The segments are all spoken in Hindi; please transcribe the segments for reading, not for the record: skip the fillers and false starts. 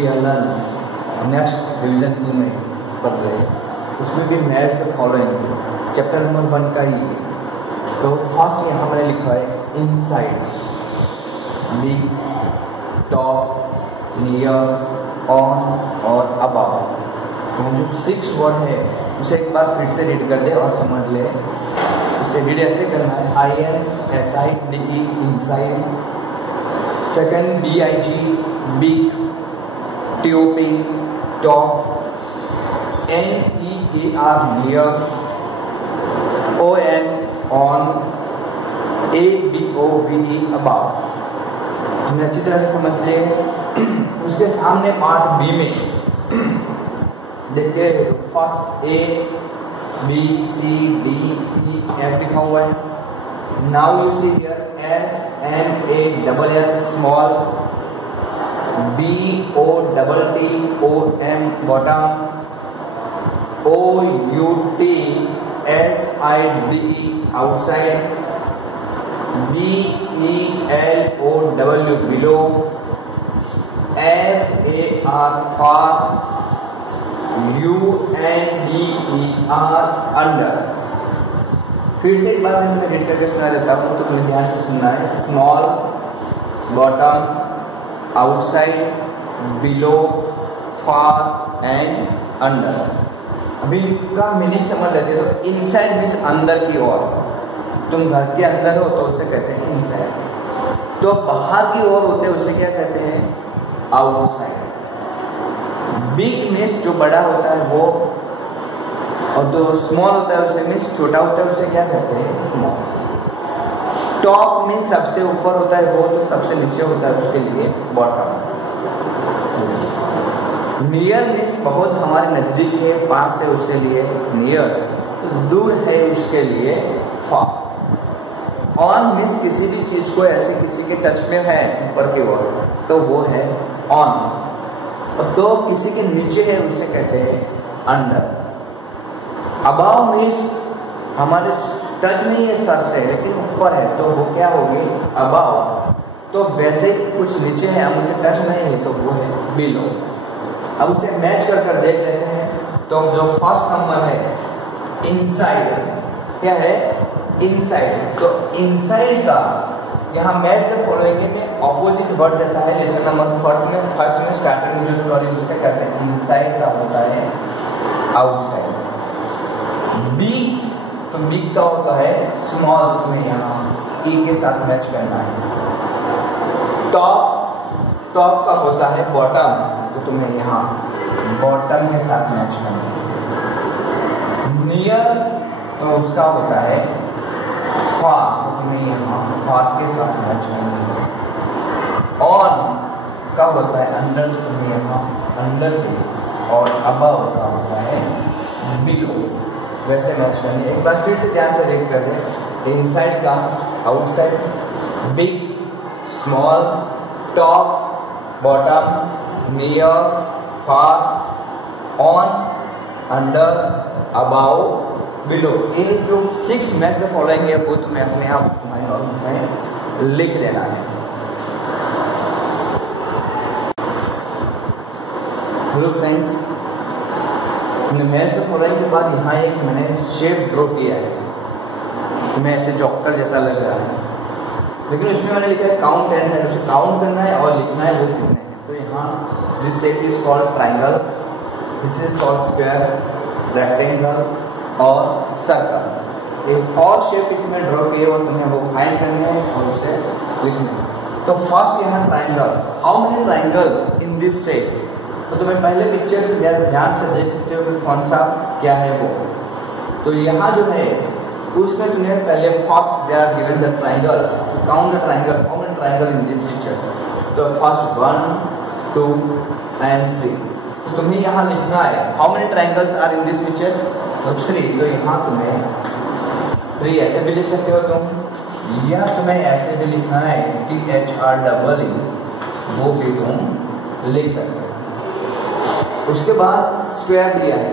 We are learn next revision 2 में पढ़ रहे हैं, उसमें भी match the following chapter number 1 का ही। तो फर्स्ट यहाँ मैंने लिखा है inside, big, top, near, on और अबाउट। तो जो 6 वर्ड है उसे एक बार फिर से रीड कर दे और समझ ले। उसे रीड ऐसे करना है INSIDE inside, second BIG big, TOP top, NEAR near, ON on, ABOVE about. तुमने अच्छी तरह से समझ लिए। उसके सामने पार्ट बी में देखिए फर्स्ट ABCDEF लिखा हुआ है। Now you see here SMALL small, BOTTOM bottom, OUTSIDE outside, BELOW below, FAR far, UNDER under. फिर से एक बार मैं रीड करके सुना देता हूँ, तो तुम्हें ध्यान से सुनना है। Small, bottom, outside, below, far and under. अभी का मीनिंग समझ लेते हो। तो इनसाइड मीन्स अंदर की ओर, तुम घर के अंदर हो तो उसे कहते हैं इनसाइड। तो बाहर की ओर होते हैं उसे क्या कहते हैं आउटसाइड। बिग मीन्स जो बड़ा होता है वो, और जो स्मॉल होता है उसे मीन्स छोटा होता है उसे क्या कहते हैं स्मॉल। टॉप मीन्स सबसे ऊपर होता है वो, तो सबसे नीचे होता है उसके लिए बॉटम। नियर मीन्स बहुत हमारे नजदीक है, पास है उसके लिए नियर, तो दूर है उसके लिए फार। ऑन मीन्स किसी भी चीज को ऐसे किसी के टच में है ऊपर की ओर तो वो है ऑन, और तो किसी के नीचे है उसे कहते हैं अंडर। अबाव मीन्स हमारे टच नहीं है सर से लेकिन ऊपर है तो वो क्या होगी अबाव। तो वैसे कुछ नीचे है हम उसे टच नहीं है तो वो है बिलो। अब उसे मैच कर देख लेते हैं। तो जो फर्स्ट नंबर है इनसाइड, क्या है इनसाइड। तो इनसाइड का यहाँ मैच द फॉलोइंग में ऑपोजिट वर्ड जैसा है। लेसन नंबर फर्स्ट में स्टार्टिंग में जो स्टोरी उससे करते हैं इनसाइड का होता है आउटसाइड। बिग, तो बिग का होता है स्मॉल, तुम्हें यहाँ ई के साथ मैच करना है। टॉप, टॉप का होता है बॉटम, तो तुम्हें यहाँ बॉटम के साथ मैच करना है। नियर, तो उसका होता है फार, तो तुम्हें यहाँ फार के साथ मैच करना है। ऑन का होता है अंडर, तो तुम्हें यहाँ अंडर के, और अबव का होता है बिलो, वैसे मैच करनी है। एक बार फिर से ध्यान से रीड कर दें। इनसाइड का outside, big, small, top, bottom, near, far, on, under, about, below. ये जो 6 मैच द फॉलोइंग है वो तुम्हें अपने आप में लिख लेना है। Hello friends, match the following के बाद यहाँ एक मैंने शेप ड्रॉ किया है, तुम्हें ऐसे जॉकर जैसा लग रहा है, लेकिन उसमें मैंने लिखा है काउंट एंड है। उसे काउंट करना है और लिखना है वो कितने हैं। तो यहाँ this shape is called triangle, this is called square, rectangle और सर्कल। एक और शेप इसमें ड्रॉ किए और तुम्हें वो फाइंड करने हैं और उसे लिखना है। तो फर्स्ट यहाँ triangle, how many triangle in this shape. तो तुम्हें पहले पिक्चर से ध्यान से देख सकते हो कि कौन सा क्या है वो। तो यहाँ जो है उसमें तुम्हें पहले first they are given the triangle, count the triangle, how many triangle in this picture. तो फर्स्ट 1 2 एंड 3। तो तुम्हें यहाँ लिखना है how many triangles are in this picture. तो 3, तो यहाँ तुम्हें 3 ऐसे भी लिख सकते हो तुम, या तुम्हें ऐसे भी लिखना है THREE, वो भी तुम लिख सकते हो। उसके बाद स्क्वायर दिया है,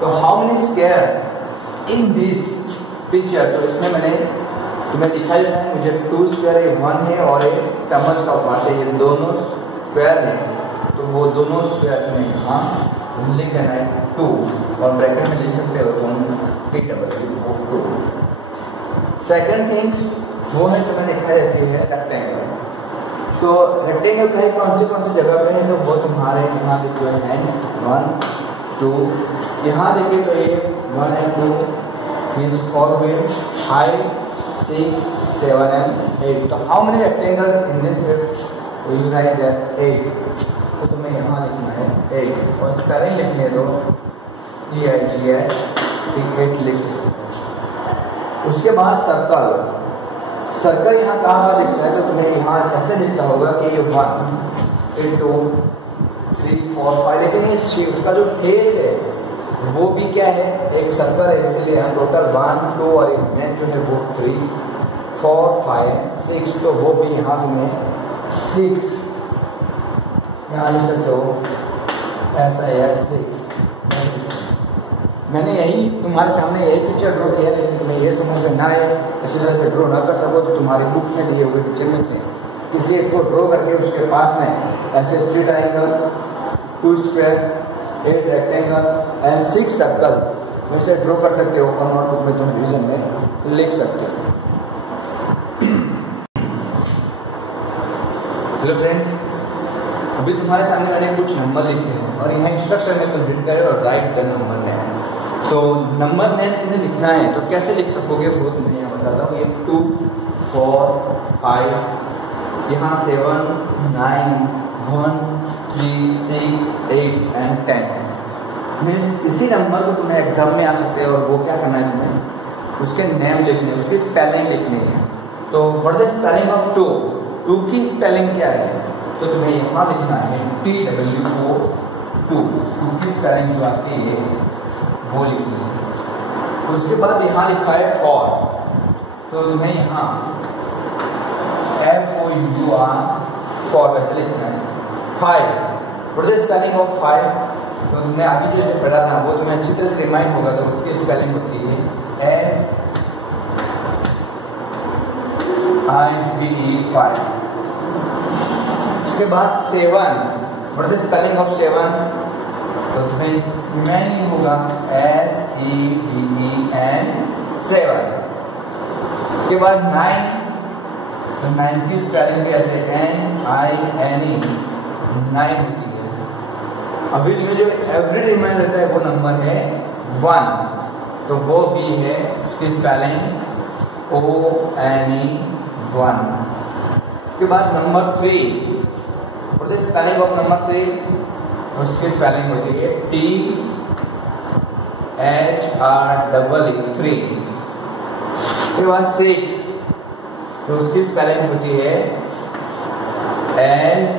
तो how many square in this picture. तो इसमें मैंने तुम्हें दिखाई देना है, मुझे 2 स्क्वायर, 1 है और एक स्टमच का पार्ट है, ये दोनों स्क्वायर है। तो वो दोनों स्क्वायर में यहाँ लिख देना है 2 और ब्रैकेट में लिख सकते हो तुम TW2। सेकंड थिंग्स वो है तुम्हें दिखाई देती है रेक्टेंगल। तो रेक्टेंगल का कौन सी जगह पे है, तो वो तुम्हारे यहाँ देखिए हैंड्स 1 2, यहाँ देखिए तो ये 1 and 2 is 4 with height 6 7 and 8। तो how many rectangles in this will write that 8। तो तुम्हें यहाँ लिखना है 8 और स्पेलिंग लिखने दो EIGH 8 लिख। उसके बाद सर्कल यहाँ कहाँ दिखता है, तो तुम्हें यहाँ ऐसे दिखता होगा कि ये 1 2 3 4 5, लेकिन ये उसका जो फेस है वो भी क्या है, एक सर्कल है, इसलिए हम टोटल 1 2 और एक मेन जो है वो 3 4 5 6, तो वो भी यहाँ तुम्हें 6 यहाँ लिख सकते हो, ऐसा है 6। मैंने यही तुम्हारे सामने यही पिक्चर ड्रॉ किया, लेकिन तुम्हें ये समझ में ना आए, इसी तरह से ड्रॉ ना कर सको तो तुम्हारी बुक में दिए हुए पिक्चर में से किसी एक को ड्रॉ करके उसके पास में ऐसे 3 triangles 2 square 8 rectangle and 6 circle वैसे ड्रॉ कर सकते हो और नोटबुक में तुम रिवीजन में लिख सकते हो। हेलो फ्रेंड्स, अभी तुम्हारे सामने मैंने कुछ नंबर लिखे हैं और यहाँ इंस्ट्रक्शन में तुम रीड करें और राइट कर नंबर नेम। तो नंबर नेम तुम्हें लिखना है तो कैसे लिख सकोगे वो तुम्हें यहाँ बताता हूँ। ये 2 4 5, यहाँ 7 9 1 3 6 8 and 10 मीन्स इसी नंबर को तुम्हें एग्जाम में आ सकते हैं और वो क्या करना है, तुम्हें उसके नेम लिखने, उसकी स्पेलिंग लिखनी है। तो what is the spelling of 2 की स्पेलिंग क्या है, तो तुम्हें यहाँ लिखना है TWO 2 की स्पेलिंग जो आती है वो लिखनी है। उसके बाद यहाँ लिखा है 4, तो तुम्हें यहाँ FOUR 4 वैसे लिखना है। 5 what is the spelling of 5, तो तुमने अभी जैसे पढ़ा था वो तुम्हें अच्छी तरह से रिमाइंड होगा, तो उसकी स्पेलिंग होती है FIVE 5। उसके बाद 7 what is the spelling of 7, तो तुम्हें रिमाइंडिंग होगा SEVEN 7। उसके बाद 9, तो 9 की स्पेलिंग कैसे NINE 9 होती है। अभी तुम्हें जो एवरी रिमाइंड रहता है वो नंबर है 1, तो वो भी है उसकी स्पेलिंग ONE 1। उसके बाद number 3 what is spelling of number 3, उसकी स्पेलिंग होती है THREE 3। उसके बाद 6, तो उसकी स्पेलिंग होती है SIF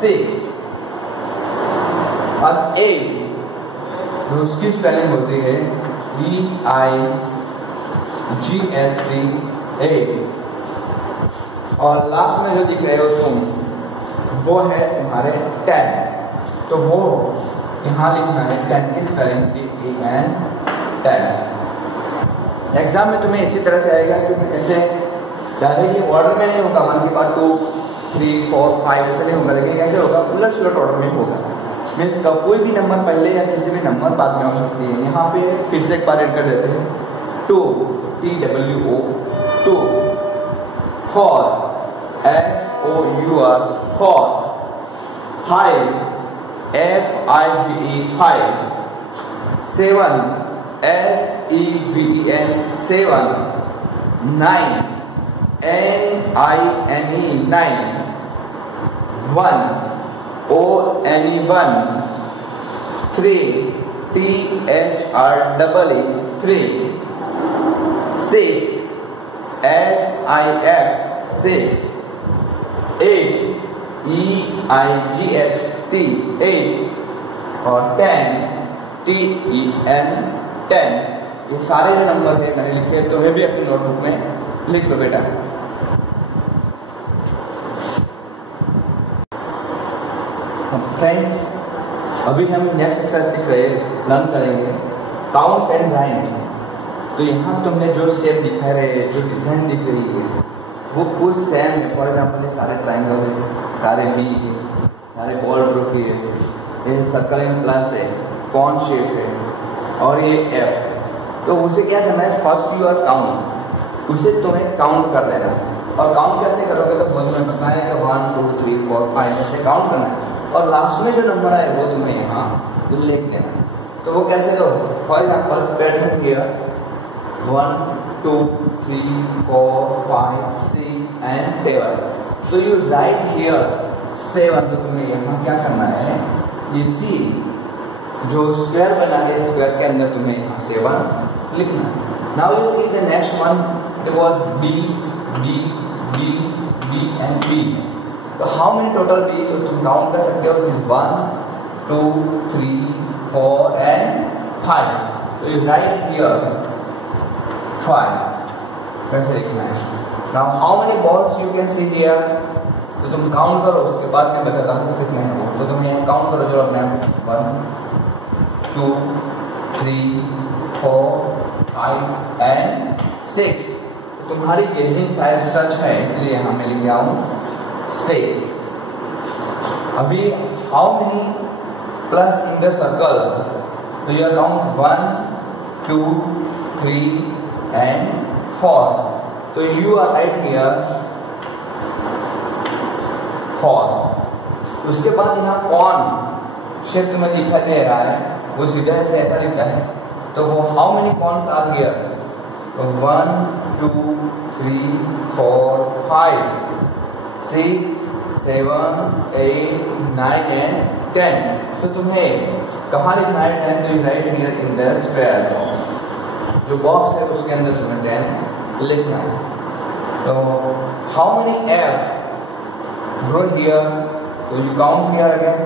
6। और 8, तो उसकी स्पेलिंग होती है EIGHT 8। और लास्ट में जो दिख रहे हो तुम वो है तुम्हारे 10, तो वो यहाँ लिखना है 10 की स्पेलिंग TEN 10। एग्जाम में तुम्हें इसी तरह से आएगा कि ऐसे ज़्यादा ये ऑर्डर में नहीं होगा 1 के बाद 2 3 4 5 ऐसे नहीं होगा, लेकिन कैसे होगा उलट सुलट ऑर्डर में होगा। मीन्स का कोई भी नंबर पहले या किसी भी नंबर बाद में हो सकती है। यहाँ पे फिर से एक बार ऐड कर देते हैं 2 TWO 2, 4 FOUR 4, 5 FIVE 5, 7 SEVEN 7, 9 NINE 9, 1 ONE 1, 3 THREE 3, 6 SIF 6, 8 EIGHT 8 और 10 TEN 10। ये सारे जो नंबर है मैंने लिखे, तुम्हें भी अपनी नोटबुक में लिख लो बेटा। फ्रेंड्स, अभी हम नेक्स्ट एक्सरसाइज सीख रहे लर्न करेंगे काउंट एंड राइट। तो यहाँ तुमने जो शेप दिखा रहे, जो डिजाइन दिख रही है, वो कुछ सेम है। फॉर एग्जाम्पल ये सारे ट्राइंगल है, सारे बी है, सारे बॉल ड्रॉप है, ये सर्कल इन प्लस है, कॉन शेप है और ये एफ है। तो उसे क्या करना है, फर्स्ट यू आर काउंट, उसे तुम्हें काउंट कर देना। और काउंट कैसे करोगे तो वो तुम्हें पता है कि 1 2 3 4 5 ऐसे काउंट करना है और लास्ट में जो नंबर आए वो तुम्हें यहाँ लिख देना। तो वो कैसे करो, for example spread here 1 2 3 4 5 6 and 7। तो यू राइट हियर 7। तो तुम्हें यहाँ क्या करना है, ये सी जो स्क्वायर बना है, स्क्वायर के अंदर तुम्हें यहाँ 7 लिखना है। Now you see the next one, it was B B B B and B. तो हाउ मेनी टोटल बी, तो तुम काउंट कर सकते हो 1 2 3 4 and 5। तो यू राइट हियर 5 कैसे लिखना है। Now how many balls you can see here, तो तुम काउंट करो, उसके बाद मैं बताता हूँ कितने हैं वो। तो तुम यहाँ काउंट करो, जो अपने 1 2 3 4 5 and 6। तुम्हारी गेजिंग साइज सच है इसलिए यहाँ मैं लिख रहा हूँ 6। अभी how many plus in the circle, तो यू काउंट 1 2 3 and 4। तो यू आर राइट हियर 4। उसके बाद यहाँ कॉन शेप तुम्हें दिखाई दे रहा है, वो सीधा से ऐसा दिखता है। तो वो how many cones are here, तो 1 2 3 4 5 6 7 8 9 and 10। तो तुम्हें कहाँ लिखना है 10, तो you right here in the square box, जो बॉक्स है उसके अंदर तुम्हें 10 लिखना है। तो how many F draw here, तो you count here again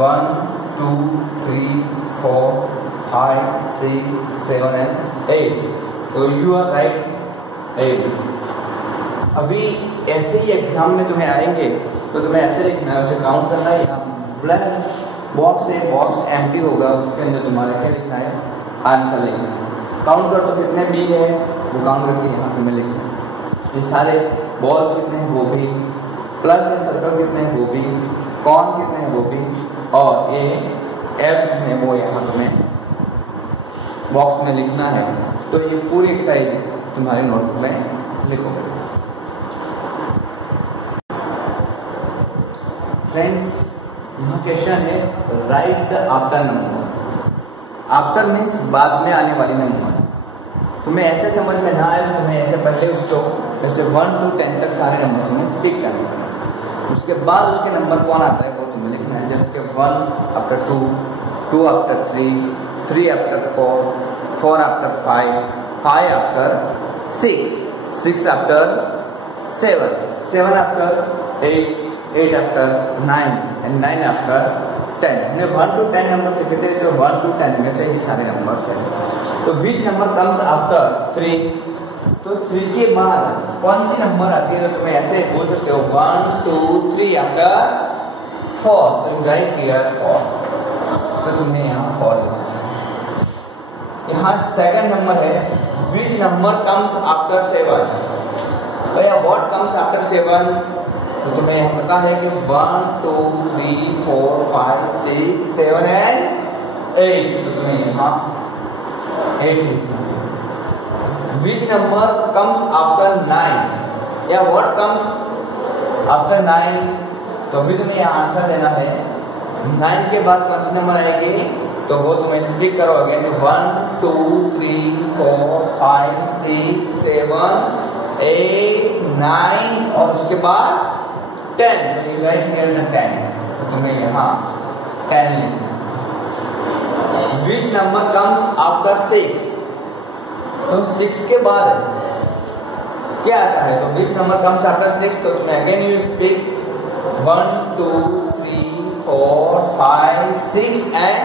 1 2 3 4 5 6 7 and 8। तो यू आर राइट 8। अभी ऐसे ही एग्जाम में तुम्हें आएंगे तो तुम्हें ऐसे लिखना है, उसे काउंट करना है। यहाँ ब्लैक बॉक्स है, बॉक्स एम्प्टी होगा, उसके अंदर तुम्हारा क्या लिखना है, आंसर लिखना है। काउंट कर तो कितने बी है वो काउंट करके यहाँ तुम्हें लिखना है। ये सारे बॉल्स कितने हैं वो भी, प्लस इन सर्कल कितने हैं वो भी, कॉन कितने हैं वो भी, और ये एफ कितने वो यहाँ तुम्हें बॉक्स में लिखना है। तो ये पूरी एक्सरसाइज तुम्हारे नोटबुक में लिखोगे। फ्रेंड्स यहाँ क्वेश्चन है, right the after number. After means बाद में आने वाली नंबर। तुम्हें ऐसे समझ में ना आए तो तुम्हें ऐसे पहले उसको जैसे 1 to 10 तक सारे नंबर तुम्हें स्पीक करना है। उसके बाद उसके नंबर कौन आता है वो तुम्हें लिखना है। जैसे 1 after 2, 2 after 3, 3 after 4, 4 after 5, 5 after 6, 6 after 7, 7 after 8, 8 after 9 and 9 after 10। हमने 1 to 10 नंबर से कहते हैं, जो 1 to 10 में से ये सारे नंबर्स हैं। तो विच नंबर कम्स आफ्टर 3, तो 3 के बाद कौन सी नंबर आती है, तो तुम्हें ऐसे बोल सकते हो 1 2 3 आफ्टर 4। तो राइट हियर 4। तो तुम्हें यहाँ 4 लिखना है। यहाँ सेकंड नंबर है, विच नंबर कम्स आफ्टर 7, भैया व्हाट कम्स आफ्टर 7। तो तुम्हें यहाँ पता है कि 1 2 3 4 5 6 7 and 8। तो तुम्हें यहाँ 8 लिखना है। विच नंबर कम्स आफ्टर 9, या व्हाट कम्स आफ्टर 9। तो अभी तुम्हें यहाँ आंसर देना है। 9 के बाद कौन सी नंबर आएगी, तो वो तुम्हें स्पीक करो अगेन 1 2 3 4 5 6 7 8 9 और उसके बाद 10। तो यू राइट हियर द 10। तो तुम्हें यहाँ 10 लिखना है। विच नंबर कम्स आफ्टर 6, तो 6 के बाद क्या आता है, तो विच नंबर कम्स आफ्टर 6। तो तुम्हें अगेन यू स्पीक 1 2 3 4 5 6 and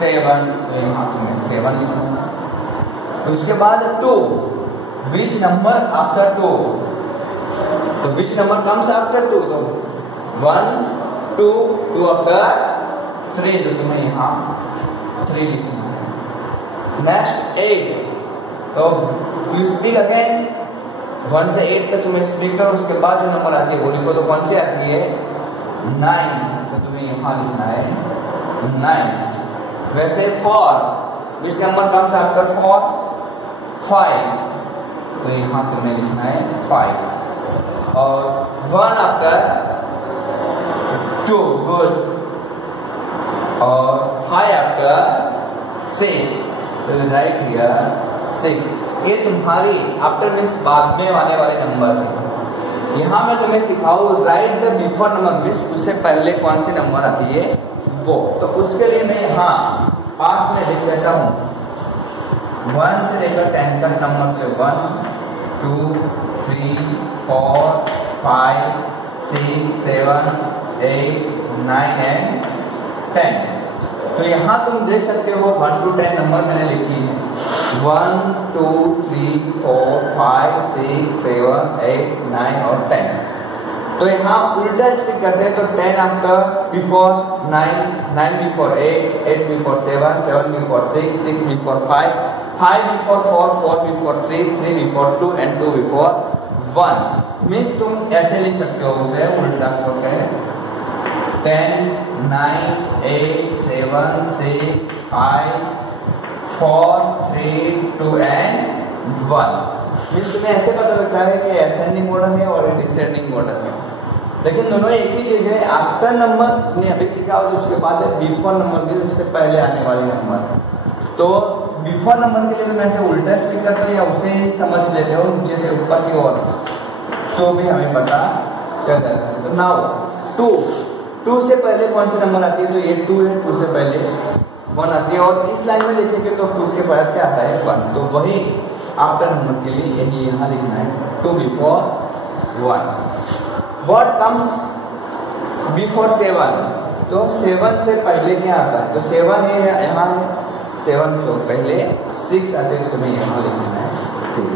7। तो यहाँ तुम्हें 7 लिखना है। तो उसके बाद 2, विच नंबर आफ्टर 2, तो विच नंबर कम्स आफ्टर 2। तो 1 2 2 आफ्टर 3। तो तुम्हें यहाँ 3 लिखना है। नेक्स्ट 8, तो यू स्पीक अगेन 1 से 8 तक तुम्हें स्प्लिट करो, उसके बाद जो नंबर आती है वो लिखो। तो कौन सी आती है 9, तो तुम्हें यहाँ लिखना है 9। वैसे 4 विच नंबर कम्स आफ्टर 4 5, तो यहाँ तुम्हें लिखना है 5। और 1 आफ्टर 2 गुड, और 5 आफ्टर 6, तो राइट हियर 6। ये तुम्हारी आफ्टर मीन्स बाद में आने वाले नंबर है। यहाँ मैं तुम्हें सिखाऊँ right the before number means उससे पहले कौन सी नंबर आती है वो। तो उसके लिए मैं यहाँ पास में लिख देता हूँ 1 से लेकर 10 तक नंबर पे 1 2 3 4 5 6 7 8 9 एंड 10। तो यहाँ तुम देख सकते हो 1 to 10 नंबर मैंने लिखी है 1 2 3 4 5 6 7 8 9 और 10। तो यहाँ उल्टा स्पीक करते हैं तो 10 after before 9, 9 before 8, 8 before 7, 7 before 6, 6 before 5, 5 before 4, 4 before 3, 3 before 2 and 2 before 1। Means तुम ऐसे लिख सकते हो उसे उल्टा करके 10 9 8 7 6 5 4 3 2 एंड 1। मीन्स तुम्हें ऐसे पता लगता है कि असेंडिंग ऑर्डर है और डिसेंडिंग ऑर्डर है, लेकिन दोनों एक ही चीज है। आफ्टर नंबर ने अभी सीखा और उसके बाद बिफोर नंबर भी उससे पहले आने वाले नंबर। तो बिफोर नंबर के लिए तुम ऐसे उल्टा स्पीक करते हो या उसे ही समझ लेते हो नीचे से ऊपर की ओर, तो भी हमें पता चल जाता है। तो नाउ 2 से पहले कौन सी नंबर आती है, तो ये 2 है, 2 से पहले 1 आती है। और इस लाइन में देखेंगे तो 2 के बाद क्या आता है 1, तो वही आफ्टर नंबर के लिए यानी यहाँ लिखना है 2 बिफोर 1। व्हाट कम्स बिफोर 7, तो 7 से पहले क्या आता है, तो 7 है यहाँ है 7, तो पहले 6 आते हैं, तो तुम्हें यहाँ लिखना है 6।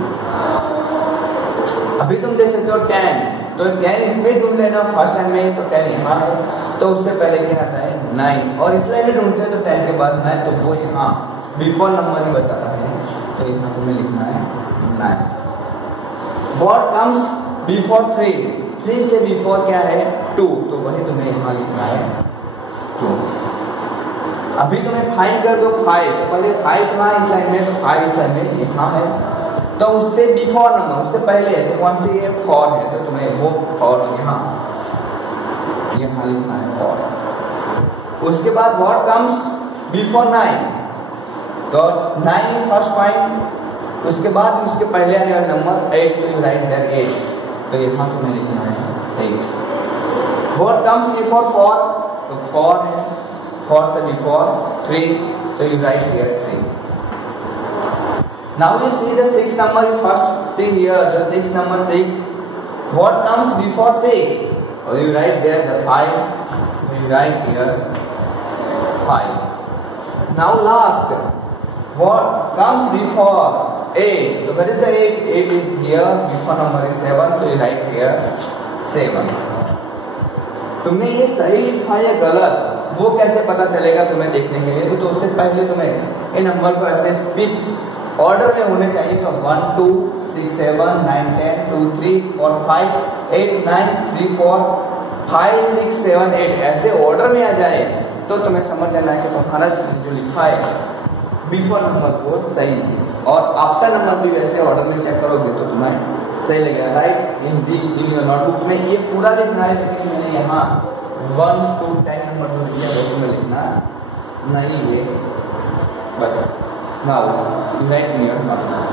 अभी तुम देख सकते हो 10, तो 10 इसमें ढूंढ लेना फर्स्ट लाइन में, तो 10 यहाँ है, तो उससे पहले क्या आता है 9, और इस लाइन में ढूंढते हैं तो 10 के बाद 9, तो वो यहाँ बिफोर नंबर ही बताता है, तो यहाँ तुम्हें लिखना है 9। व्हाट कम्स बिफोर 3, 3 से बिफोर क्या है 2, तो वही तुम्हें यहाँ लिखना है 2। अभी तुम्हें फाइंड कर दो 5, तो पहले 5 कहाँ इस लाइन में, तो 5 इस लाइन में यहाँ है, तो उससे बिफोर नंबर उससे पहले है, तो कौन सी है 4 है, तो तुम्हें वो 4 यहाँ लिखना है 4। उसके बाद व्हाट कम्स बिफोर 9, तो 9 इज फर्स्ट पॉइंट, उसके बाद उसके पहले आने वाला नंबर 8, तो यू राइट देयर 8, तो यहाँ तुम्हें लिखना है 8। व्हाट कम्स बिफोर 4, तो 4 है, 4 से बिफोर 3, तो you right here 3। Now you see the 6th number, you first see here the 6th number 6. What comes before 6? Oh, you write there the 5. You write here 5. Now last, what comes before 8? So where is the 8? 8 is here. Before number is 7. So you write here 7. तुमने ये सही लिखा या गलत वो कैसे पता चलेगा तुम्हें देखने के लिए, तो उससे पहले तुम्हें ये नंबर को ऐसे स्पीक ऑर्डर में होने चाहिए, तो 1 2 6 7 9 10 2 3 4 5 8 9 3 4 5 6 7 8 ऐसे ऑर्डर में आ जाए, तो तुम्हें समझ लेना है कि तुम्हारा जो लिखा है बिफोर नंबर को सही है, और आफ्टर नंबर भी वैसे ऑर्डर में चेक करोगे तो तुम्हें सही लगेगा। राइट इन योर नोटबुक में ये पूरा लिखना है, लेकिन मैंने यहाँ 1 to 10 नंबर जो लिखा है उसमें लिखना नहीं है बस। Now, you write in your notebook.